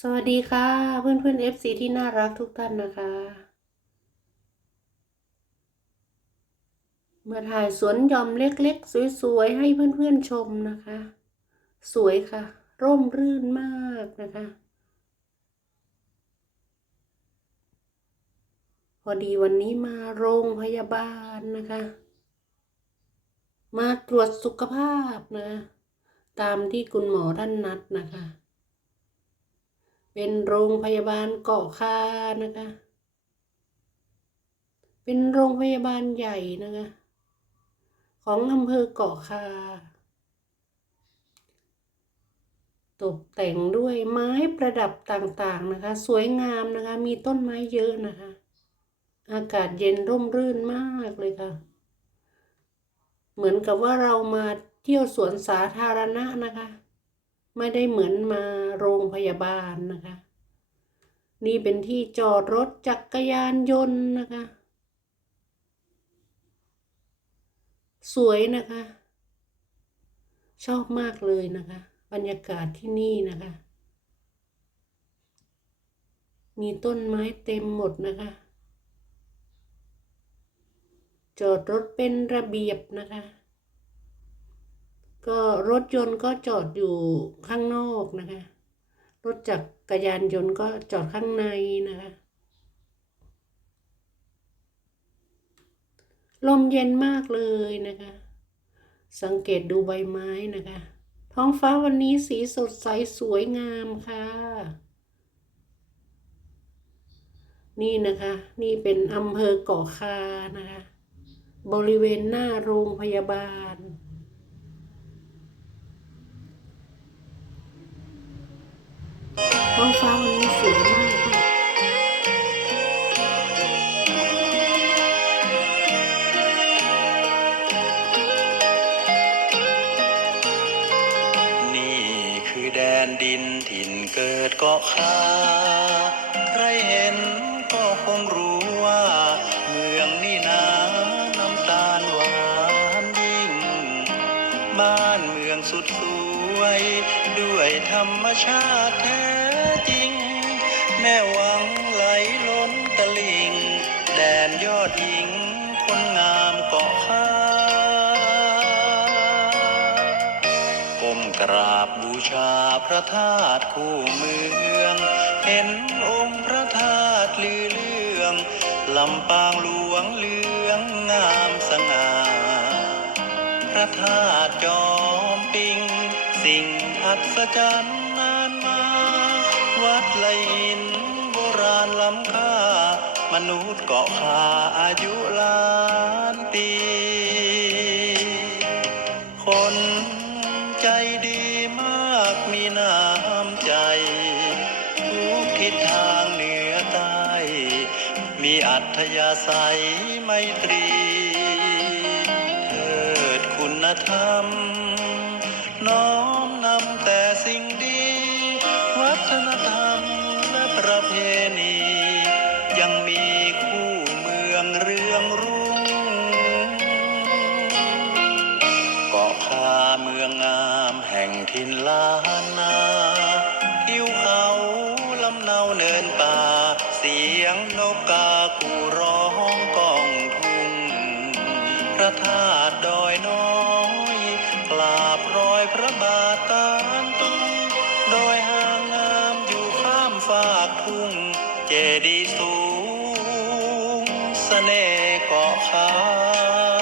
สวัสดีค่ะ เพื่อนเพื่อน FC ที่น่ารักทุกท่านนะคะ มาถ่ายสวนยอมเล็กๆ สวยๆ ให้เพื่อนๆชมนะคะ สวยค่ะ ร่มรื่นมากนะคะ พอดีวันนี้มาโรงพยาบาลนะคะ มาตรวจสุขภาพนะ ตามที่คุณหมอท่านนัดนะคะ เป็นโรงพยาบาลเกาะคานะคะ เป็นโรงพยาบาลใหญ่นะคะ ของอำเภอเกาะคา ตกแต่งด้วยไม้ประดับต่างๆนะคะ สวยงามนะคะ มีต้นไม้เยอะนะคะ อากาศเย็นร่มรื่นมากเลยค่ะ เหมือนกับว่าเรามาเที่ยวสวนสาธารณะนะคะ ไม่ได้เหมือนมาโรงพยาบาลนะคะ นี่เป็นที่จอดรถจักรยานยนต์นะคะ สวยนะคะ ชอบมากเลยนะคะ บรรยากาศที่นี่นะคะ มีต้นไม้เต็มหมดนะคะ จอดรถเป็นระเบียบนะคะ ก็รถยนต์ก็จอดอยู่ข้างนอกนะคะ รถจักรยานยนต์ก็จอดข้างในนะคะ ลมเย็นมากเลยนะคะ สังเกตดูใบไม้นะคะ ท้องฟ้าวันนี้สีสดใสสวยงามค่ะ นี่นะคะ นี่เป็นอำเภอเกาะคานะคะ บริเวณหน้าโรงพยาบาล ท้องฟ้าวันนี้สวยมากค่ะนี่คือแดนดินถิ่นเกิดเกาะคาใครเห็นก็คงรู้ว่า เมืองนี่นาน้ำตาลหวานยิ่ง บ้านเมืองสุดสวย ด้วยธรรมชาติแท้ จริง แม่วังไหลล้นตลิง แดนยอดหญิงคนงามเกาะคาก้มกราบบูชาพระธาตุคู่เมือง เห็นองค์พระธาตุลือเรื่องลำปางหลวงเหลืองงามสง่า พระธาตุจอมปิง สิ่งอัศจรรย์นานมา วัดไหลอินโบราณล้ำค่า มนุษย์เกาะคาอายุล้านปี คนใจดีมากมีน้ำใจ ทุกทิศทางเหนือใต้ มีอัธยาศัยไมตรี เทิดคุณธรรม น้อม ณี ยังมีคู่เมืองเรืองรุ่งเกาะคาเมืองงามแห่งถิ่นลานนาทิวเขาลำเนาเนินป่า เสียงนกกากูร้องก้องทุ่งพระธาตุดอยน้อยกราบรอยพระบาทตานตุ สเสน่ห์เกาะคา